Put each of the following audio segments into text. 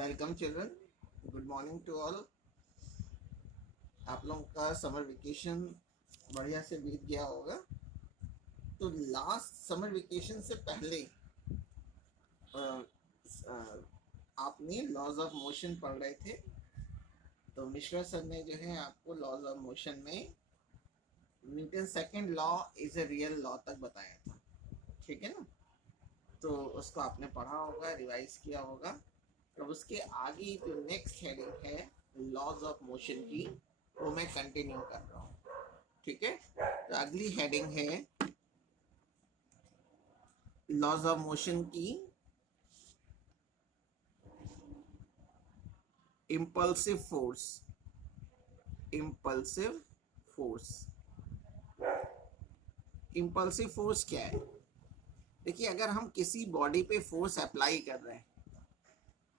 Welcome children, good morning to all. आप लोगों का समर वेकेशन बढ़िया से बीत गया होगा। तो लास्ट समर वेकेशन से पहले अ, आपने लॉज ऑफ मोशन पढ़ रहे थे। तो मिश्रा सर ने जो है आपको लॉज ऑफ मोशन में Newton second law is a real law तक बताया था, ठीक है ना। तो उसको आपने पढ़ा होगा, रिवाइज किया होगा। तो उसके आगे जो नेक्स्ट हेडिंग है लॉज ऑफ मोशन की, वो मैं कंटिन्यू कर रहा हूँ, ठीक है। तो अगली हेडिंग है लॉज ऑफ मोशन की impulsive force. Impulsive force, impulsive force क्या है? देखिए, अगर हम किसी बॉडी पे फोर्स अप्लाई कर रहे हैं,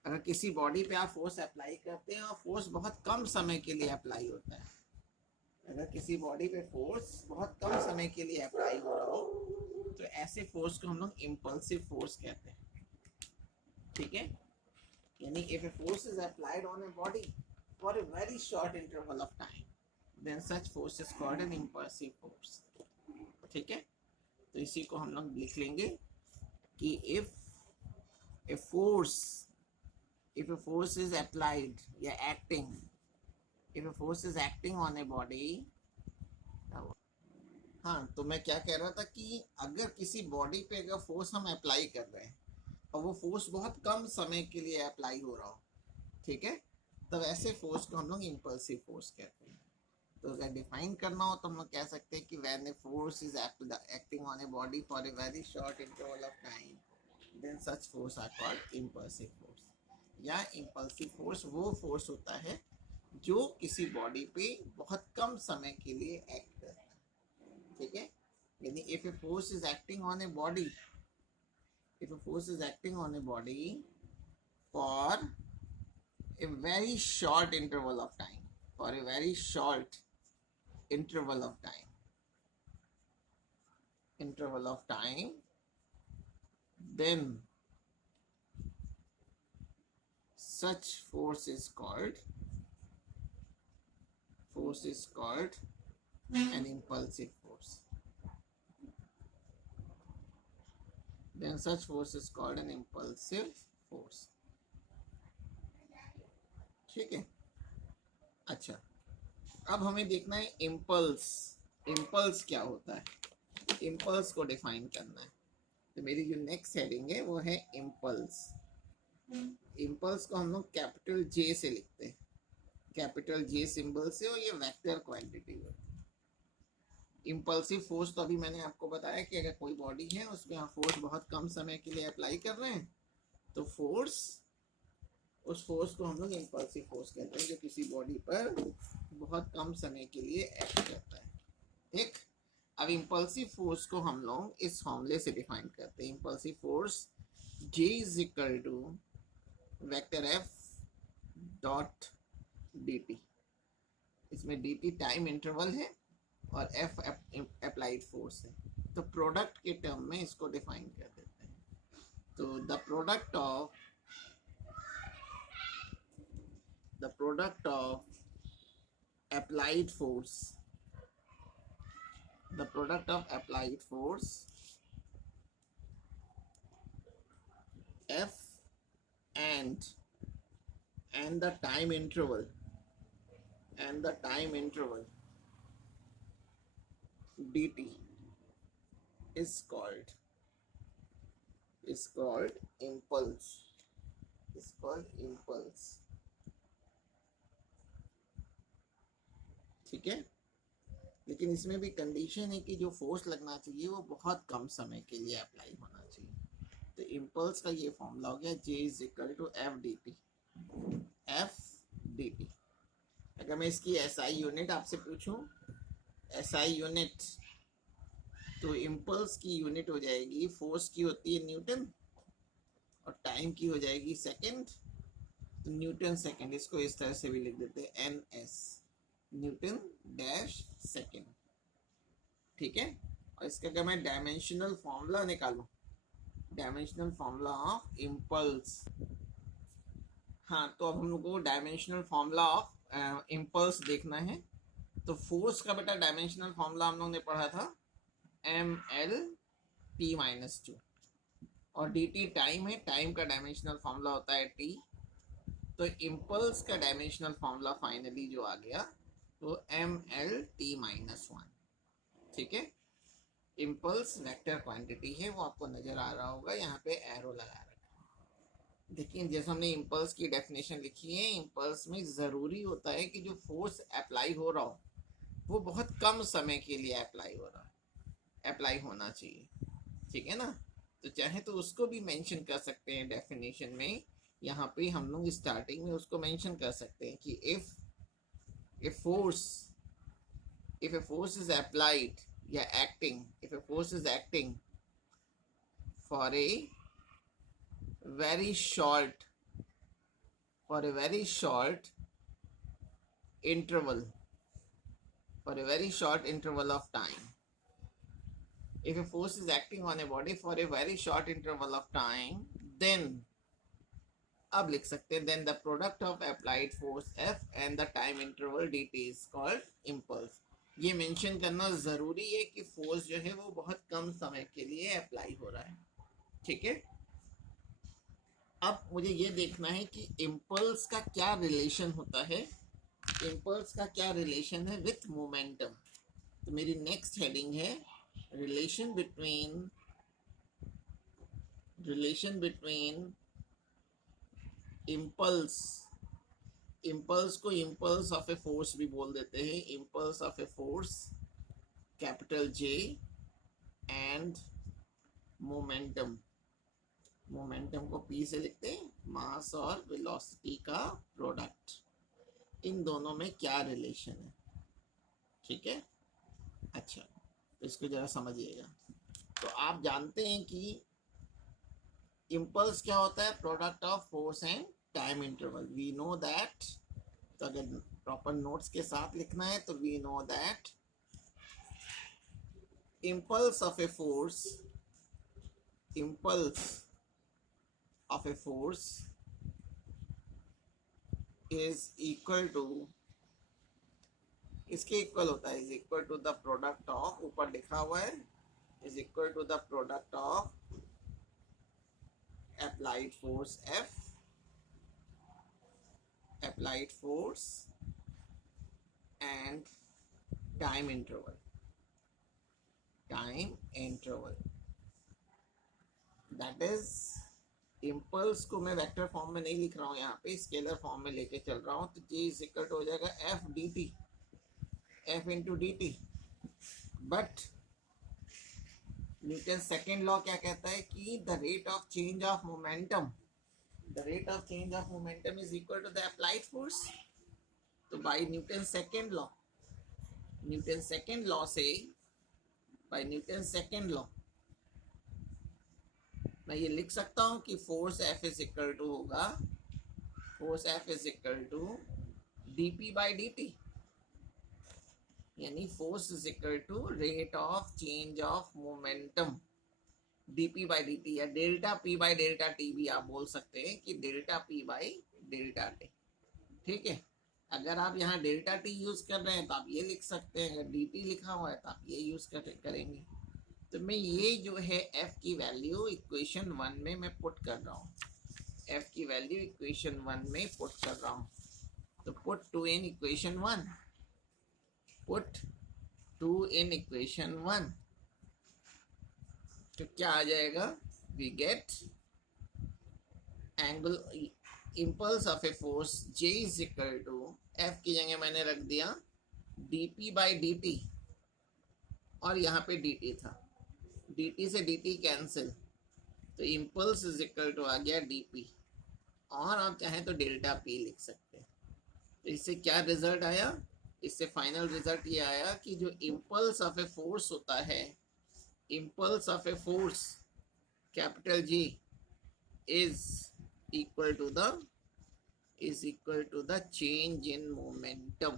अगर किसी बॉडी पे आप फोर्स अप्लाई करते हैं और फोर्स बहुत कम समय के लिए अप्लाई होता है, अगर किसी बॉडी पे फोर्स बहुत कम समय के लिए अप्लाई हो रहा हो, तो ऐसे फोर्स को हम लोग इम्पल्सिव फोर्स कहते हैं, ठीक है। यानी if a force is applied on a body for a very short interval of time, then such force is called an impulsive force, ठीक है। तो इसी को हम लोग लिख लेंगे कि if a force is applied या acting, if a force is acting on a body। हाँ, तो मैं क्या कह रहा था कि अगर किसी बॉडी पे अगर फोर्स हम अप्लाई कर रहे हैं और वो फोर्स बहुत कम समय के लिए अप्लाई हो रहा हो, ठीक है, तब ऐसे फोर्स को हम लोग इम्पल्सिव फोर्स कहते हैं। तो अगर डिफाइन करना हो तो हम लोग कह सकते हैं कि when a force is acting on a body for a very short interval of time, then such force are called impulsive force. या इम्पल्सिव फोर्स वो फोर्स होता है जो किसी बॉडी पे बहुत कम समय के लिए एक्ट करता है, ठीक है। यानी if a force is acting on a body, if a force is acting on a body for a very short interval of time, for a very short interval of time, then such force is called an impulsive force. Then such force is called an impulsive force, ठीक है। अच्छा, अब हमें देखना है impulse क्या होता है, इम्पल्स को डिफाइन करना है। तो मेरी जो नेक्स्ट हेडिंग है वो है इम्पल्स। इम्पल्स को हम लोग कैपिटल जे से लिखते हैं, कैपिटल जे सिंबल से, और ये वेक्टर क्वांटिटी है। इम्पल्सिव फोर्स तो अभी मैंने आपको बताया कि अगर कोई बॉडी है उसमें आप फोर्स बहुत कम समय के लिए अप्लाई कर रहे हैं, तो उस फोर्स को हम लोग इम्पल्सिव फोर्स कहते हैं, जो किसी बॉडी पर बहुत कम समय के लिए एक्ट करता है, ठीक। अब इम्पल्सिव फोर्स को हम लोग इस फॉर्मूले से डिफाइन करते हैं। Impulsive force J is equal to vector F dot dt। इसमें dt टाइम इंटरवल है और F अप्लाइड फोर्स है। तो प्रोडक्ट के टर्म में इसको डिफाइन कर देते हैं। तो the product of applied force F and the time interval dt is called impulse, ठीक है। लेकिन इसमें भी कंडीशन है कि जो फोर्स लगना चाहिए वो बहुत कम समय के लिए अप्लाई होना चाहिए। तो इम्पल्स का ये फॉर्मूला हो गया J is equal to F dt। अगर मैं इसकी SI यूनिट आपसे पूछूं, SI यूनिट, तो इम्पल्स की यूनिट हो जाएगी, फोर्स की होती है न्यूटन और टाइम की हो जाएगी सेकंड। तो न्यूटन सेकंड, इसको इस तरह से भी लिख देते हैं NS, न्यूटन डैश सेकंड, ठीक है। और इसका अगर मैं डायमेंशनल फॉर्मूला निकालूं, डायमेंशनल फॉर्मूला ऑफ इम्पल्स, हाँ, तो अब हम लोग को डायमेंशनल फॉर्मूला ऑफ इम्पल्स देखना है। तो फोर्स का बेटा डायमेंशनल फॉर्मूला हम लोग ने पढ़ा था ml t-2, और dt टाइम है, टाइम का डायमेंशनल फॉर्मूला होता है t। तो इम्पल्स का डायमेंशनल फॉर्मूला फाइनली जो आ गया वो ml t-1। ठीक है, इम्पल्स वेक्टर क्वांटिटी है, वो आपको नजर आ रहा होगा, यहाँ पे एरो लगा रखा है। देखिए जैसे हमने इम्पल्स की डेफिनेशन लिखी है, इम्पल्स में जरूरी होता है कि जो फोर्स अप्लाई हो रहा हो वो बहुत कम समय के लिए अप्लाई होना चाहिए। ठीक है ना, तो चाहे तो उसको भी मेंशन कर सकते हैं डेफिनेशन में। यहाँ पे हम लोग स्टार्टिंग में उसको मेंशन कर सकते हैं कि if a force is applied या acting, if a force is acting for a very short interval, for a very short interval of time, if a force is acting on a body for a very short interval of time, then अब लिख सकते हैं then the product of applied force F and the time interval dt is called impulse। ये mention करना जरूरी है कि force जो है वो बहुत कम समय के लिए अप्लाई हो रहा है। ठीक है, अब मुझे ये देखना है कि इम्पल्स का क्या रिलेशन होता है, इम्पल्स का क्या रिलेशन है विथ मोमेंटम। तो मेरी नेक्स्ट हेडिंग है रिलेशन बिटवीन इम्पल्स को इम्पल्स ऑफ ए फोर्स भी बोल देते हैं, impulse of a force capital J and momentum को P से लिखते हैं, मास और वेलोसिटी का प्रोडक्ट। इन दोनों में क्या रिलेशन है? ठीक है, अच्छा तो इसको जरा समझिएगा। तो आप जानते हैं कि इम्पल्स क्या होता है, product of force and time interval, we know that. तो अगर प्रॉपर नोट्स के साथ लिखना है तो we know that impulse of a force is equal to, इसके इक्वल होता है, is equal to the product of, ऊपर लिखा हुआ है is equal to the product of applied force F, applied force and time interval, that is impulse को मैं vector form में नहीं लिख रहा हूँ, यहाँ पे स्केलर फॉर्म में लेके चल रहा हूँ। तो J इज इक्वल टू हो जाएगा F into d t. But Newton second law क्या कहता है कि the rate of change of momentum is equal to the applied force. तो बाय न्यूटन सेकेंड लॉ मैं ये लिख सकता हूं कि force F is equal to होगा, dp बाई dt, यानी force is equal to rate of change of momentum dp by dt, या delta p by delta t भी आप बोल सकते हैं कि delta p by delta t। ठीक है, अगर आप यहाँ डेल्टा t यूज कर रहे हैं तो आप ये लिख सकते हैं, अगर dt लिखा हुआ है तो आप ये यूज करेंगे। तो मैं ये जो है f की वैल्यू इक्वेशन 1 में मैं पुट कर रहा हूँ, f की वैल्यू इक्वेशन 1 में पुट कर रहा हूँ। तो पुट 2 इन इक्वेशन 1, तो क्या आ जाएगा, we get angle impulse of a force J is equal to, F की जगह मैंने रख दिया dp बाई dt, और यहाँ पे dt था, dt से dt कैंसिल, तो इम्पल्स इज इक्वल टू आ गया dp, और आप चाहें तो डेल्टा p लिख सकते हैं। तो इससे क्या रिजल्ट आया, इससे फाइनल रिजल्ट ये आया कि जो इम्पल्स ऑफ ए फोर्स होता है, impulse of a force capital G is equal to the change in momentum,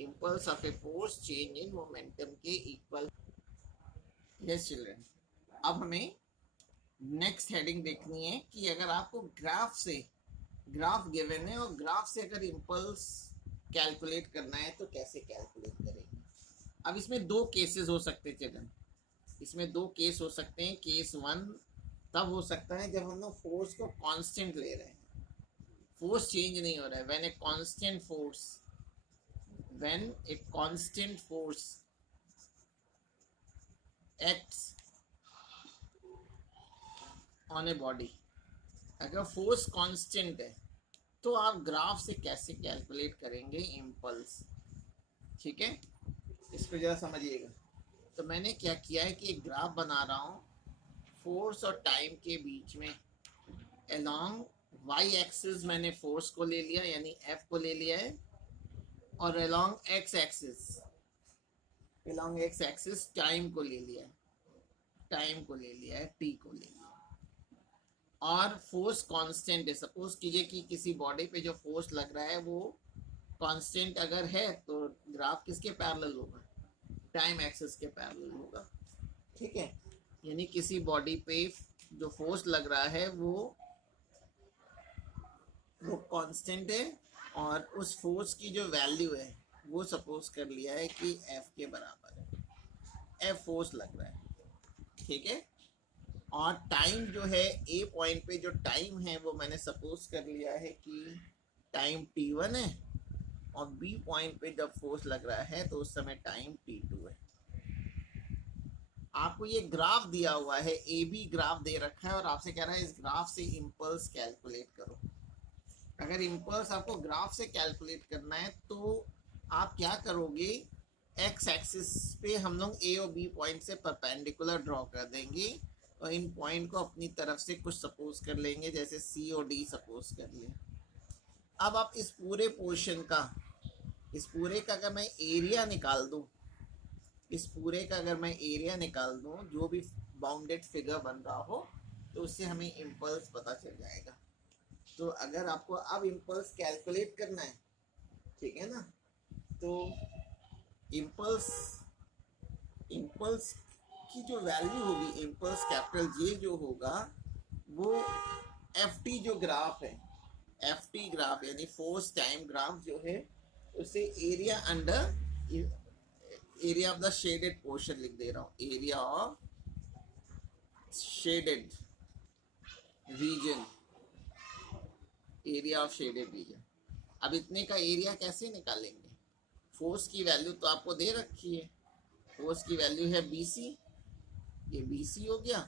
impulse of a force change in momentum के इक्वल। यस चिल्ड्रन, अब हमें नेक्स्ट हेडिंग देखनी है कि अगर आपको ग्राफ गिवन है और ग्राफ से अगर इम्पल्स कैलकुलेट करना है तो कैसे कैलकुलेट करेंगे। अब इसमें दो केसेस हो सकते हैं चिल्ड्रन, इसमें दो केस हो सकते हैं। केस वन तब हो सकता है जब हम लोग फोर्स को कांस्टेंट ले रहे हैं, फोर्स चेंज नहीं हो रहा है। When a constant force acts on a body, अगर फोर्स कांस्टेंट है तो आप ग्राफ से कैसे कैलकुलेट करेंगे इम्पल्स। ठीक है, इसको जरा समझिएगा। तो मैंने क्या किया है कि एक ग्राफ बना रहा हूँ फोर्स और टाइम के बीच में। अलोंग वाई एक्सिस मैंने फोर्स को ले लिया यानी एफ को ले लिया है, और अलोंग एक्स एक्सिस टाइम को ले लिया है, टी को ले लिया। और फोर्स कांस्टेंट है। सपोज कीजिए कि किसी बॉडी पे जो फोर्स लग रहा है वो कांस्टेंट अगर है तो ग्राफ किसके पैरेलल होगा, टाइम एक्सिस के पैरेलल होगा। ठीक है, यानी किसी बॉडी पे जो फोर्स लग रहा है वो कांस्टेंट है और उस फोर्स की जो वैल्यू है वो सपोज कर लिया है कि एफ के बराबर है, एफ फोर्स लग रहा है। ठीक है, और टाइम जो है ए पॉइंट पे जो टाइम है वो मैंने सपोज कर लिया है कि टाइम t1 है, और बी पॉइंट पे जब फोर्स लग रहा है तो उस समय टाइम t2 है। आपको ये ग्राफ दिया हुआ है, ए बी ग्राफ दे रखा है और आपसे कह रहा है इस ग्राफ से इम्पल्स कैलकुलेट करो। अगर इम्पल्स आपको ग्राफ से कैलकुलेट करना है तो आप क्या करोगे, एक्स एक्सिस पे हम लोग ए और बी पॉइंट से परपेंडिकुलर ड्रॉ कर देंगे और इन पॉइंट को अपनी तरफ से कुछ सपोज कर लेंगे, जैसे सी और डी सपोज कर लिए। अब आप इस पूरे पोर्शन का, इस पूरे का अगर मैं एरिया निकाल दूं, जो भी बाउंडेड फिगर बन रहा हो तो उससे हमें इम्पल्स पता चल जाएगा। तो अगर आपको अब इम्पल्स कैलकुलेट करना है, ठीक है ना, तो इम्पल्स की जो वैल्यू होगी, इम्पल्स कैपिटल जे जो होगा वो एफ टी जो ग्राफ है, एफ टी ग्राफ यानी फोर्स टाइम ग्राफ जो है उसे area of the shaded portion लिख दे रहा हूँ, एरिया ऑफ शेडेड रीजन, अब इतने का एरिया कैसे निकालेंगे, फोर्स की वैल्यू तो आपको दे रखी है, फोर्स की वैल्यू है BC, ये BC हो गया,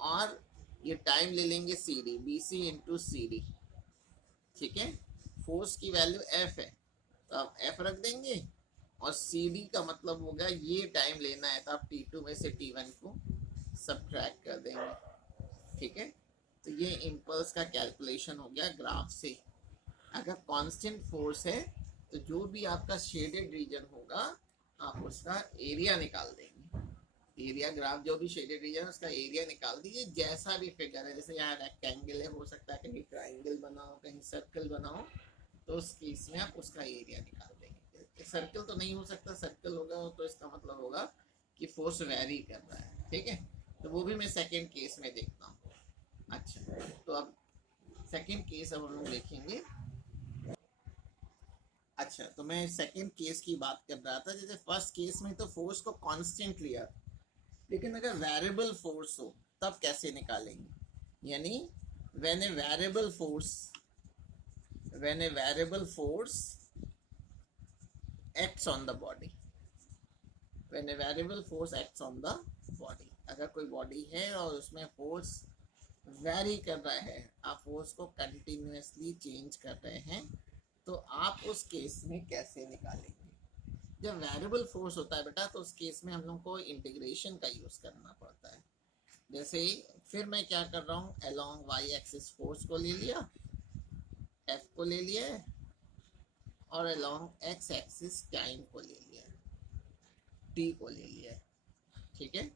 और ये टाइम ले लेंगे CD, BC इंटू CD। ठीक है, फोर्स की वैल्यू F है तो आप F रख देंगे, और CD का मतलब होगा ये टाइम लेना है तो आप T2 में से T1 को सब्ट्रैक्ट कर देंगे। ठीक है, तो ये इम्पल्स का कैलकुलेशन हो गया ग्राफ से। अगर कांस्टेंट फोर्स है तो जो भी आपका शेडेड रीजन होगा आप उसका एरिया निकाल देंगे, एरिया ग्राफ जो भी शेडेड रीजन है उसका एरिया निकाल दीजिए। जैसा भी फिगर है, जैसे यहाँ रेक्टेंगल है, हो सकता है कहीं ट्राइंगल बनाओ, कहीं सर्कल बनाओ, तो उस केस में आप उसका एरिया निकाल देंगे। सर्कल तो नहीं हो सकता, सर्कल होगा तो इसका मतलब होगा कि फोर्स वेरी कर रहा है। ठीक है, तो वो भी मैं सेकेंड केस में देखता हूँ। अच्छा, तो अब सेकेंड केस अब हम लोग देखेंगे। अच्छा, तो मैं सेकेंड केस की बात कर रहा था। जैसे फर्स्ट केस में तो फोर्स को कांस्टेंट लिया, लेकिन अगर वेरिएबल फोर्स हो तब कैसे निकालेंगे, यानी when a variable force acts on the body, अगर कोई बॉडी है और उसमें फोर्स वेरी कर रहा है, आप फोर्स को कंटिन्यूसली चेंज कर रहे हैं, तो आप उस केस में कैसे निकालेंगे। जब वेरिएबल फोर्स होता है बेटा तो उस केस में हम लोग को इंटीग्रेशन का यूज करना पड़ता है। जैसे फिर मैं क्या कर रहा हूँ, अलोंग वाई एक्सिस फोर्स को ले लिया, एफ को ले लिया, और अलोंग एक्स एक्सिस टाइम को ले लिया, टी को ले लिया। ठीक है,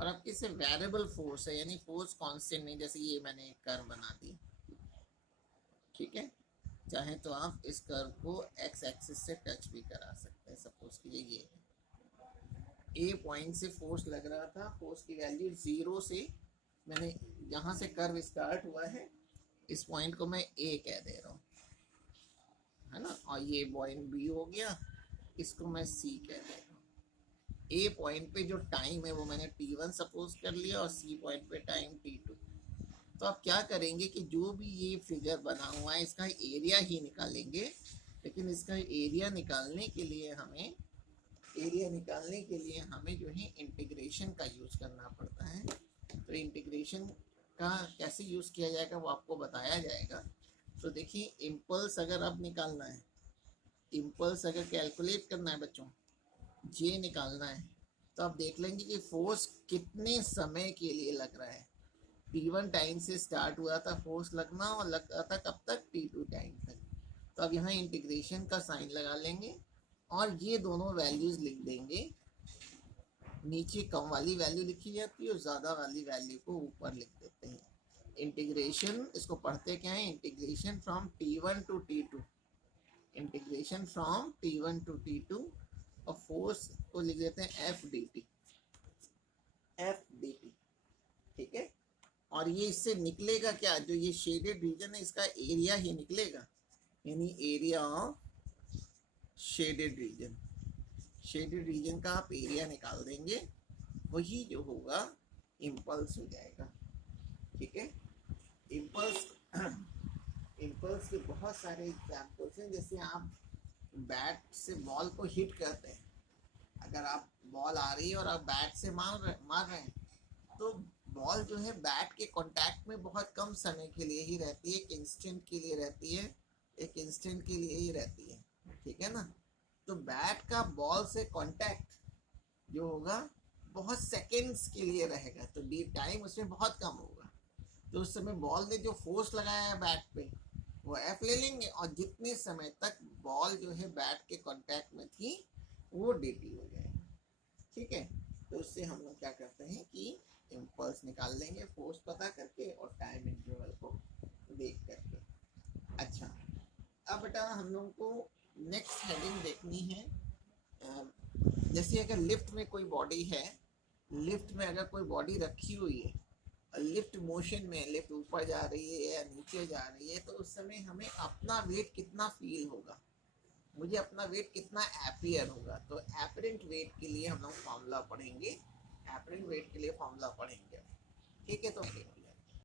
और अब किसी वेरिएबल फोर्स है यानी फोर्स कांस्टेंट नहीं, जैसे ये मैंने एक कर्व बना दी। ठीक है, चाहे तो आप इस कर्व को एक्स एक्सिस से टच भी करा सकते हैं। हैं, सपोज कीजिए ये ए पॉइंट से फोर्स लग रहा था, फोर्स की वैल्यू 0 से, मैंने यहाँ से कर्व स्टार्ट हुआ है, इस पॉइंट को मैं ए कह दे रहा हूँ, है ना, और ये पॉइंट बी हो गया, इसको मैं सी कह दे रहा हूँ। ए पॉइंट पे जो टाइम है वो मैंने t1 सपोज कर लिया और सी पॉइंट पे टाइम t2। तो आप क्या करेंगे कि जो भी ये फिगर बना हुआ है इसका एरिया ही निकालेंगे, लेकिन इसका एरिया निकालने के लिए हमें जो है इंटीग्रेशन का यूज़ करना पड़ता है। तो इंटीग्रेशन का कैसे यूज़ किया जाएगा वो आपको बताया जाएगा। तो देखिए, इम्पल्स अगर अब निकालना है, इम्पल्स अगर कैलकुलेट करना है बच्चों, जे निकालना है, तो आप देख लेंगे कि फोर्स कितने समय के लिए लग रहा है। t1 टाइम से स्टार्ट हुआ था फोर्स लगना और लग रहा था कब तक, t2 टाइम तक। तो अब यहाँ इंटीग्रेशन का साइन लगा लेंगे और ये दोनों वैल्यूज लिख देंगे। नीचे कम वाली वैल्यू लिखी जाती है और ज़्यादा वाली वैल्यू को ऊपर लिख देते हैं। इंटीग्रेशन, इसको पढ़ते क्या है, integration from t1 to t2, integration from t1 to t2, और फोर्स को लिख देते हैं एफ डी टी, ठीक है। और ये इससे निकलेगा क्या, जो ये शेडेड रीजन है इसका एरिया ही निकलेगा, यानी area of shaded region. Shaded region का आप एरिया निकाल देंगे, वही जो होगा इम्पल्स हो जाएगा, ठीक है। इम्पल्स के बहुत सारे एग्जाम्पल्स हैं। जैसे आप बैट से बॉल को हिट करते हैं, अगर आप बॉल आ रही है और आप बैट से मार रहे हैं, तो बॉल जो है बैट के कांटेक्ट में बहुत कम समय के लिए ही रहती है, एक इंस्टेंट के लिए रहती है, ठीक है ना। तो बैट का बॉल से कांटेक्ट जो होगा बहुत सेकंड्स के लिए रहेगा, तो टाइम उसमें बहुत कम होगा। तो उस समय बॉल ने जो फोर्स लगाया है बैट पे वो एफ ले लेंगे, और जितने समय तक बॉल जो है बैट के कांटेक्ट में थी वो dt हो जाएगा, ठीक है। तो उससे हम लोग क्या करते हैं कि इम्पल्स निकाल लेंगे, फोर्स पता करके और टाइम इंटरवल को देख करके। अच्छा, अब बेटा हम लोग को नेक्स्ट हेडिंग देखनी है। जैसे अगर लिफ्ट में कोई बॉडी है, लिफ्ट में अगर कोई बॉडी रखी हुई है, लिफ्ट मोशन में, लिफ्ट ऊपर जा रही है या नीचे जा रही है, तो उस समय हमें अपना वेट कितना फील होगा, मुझे अपना वेट कितना एपियर होगा। तो एपरेंट वेट के लिए हम लोग फॉर्मूला पढ़ेंगे, ठीक है। तो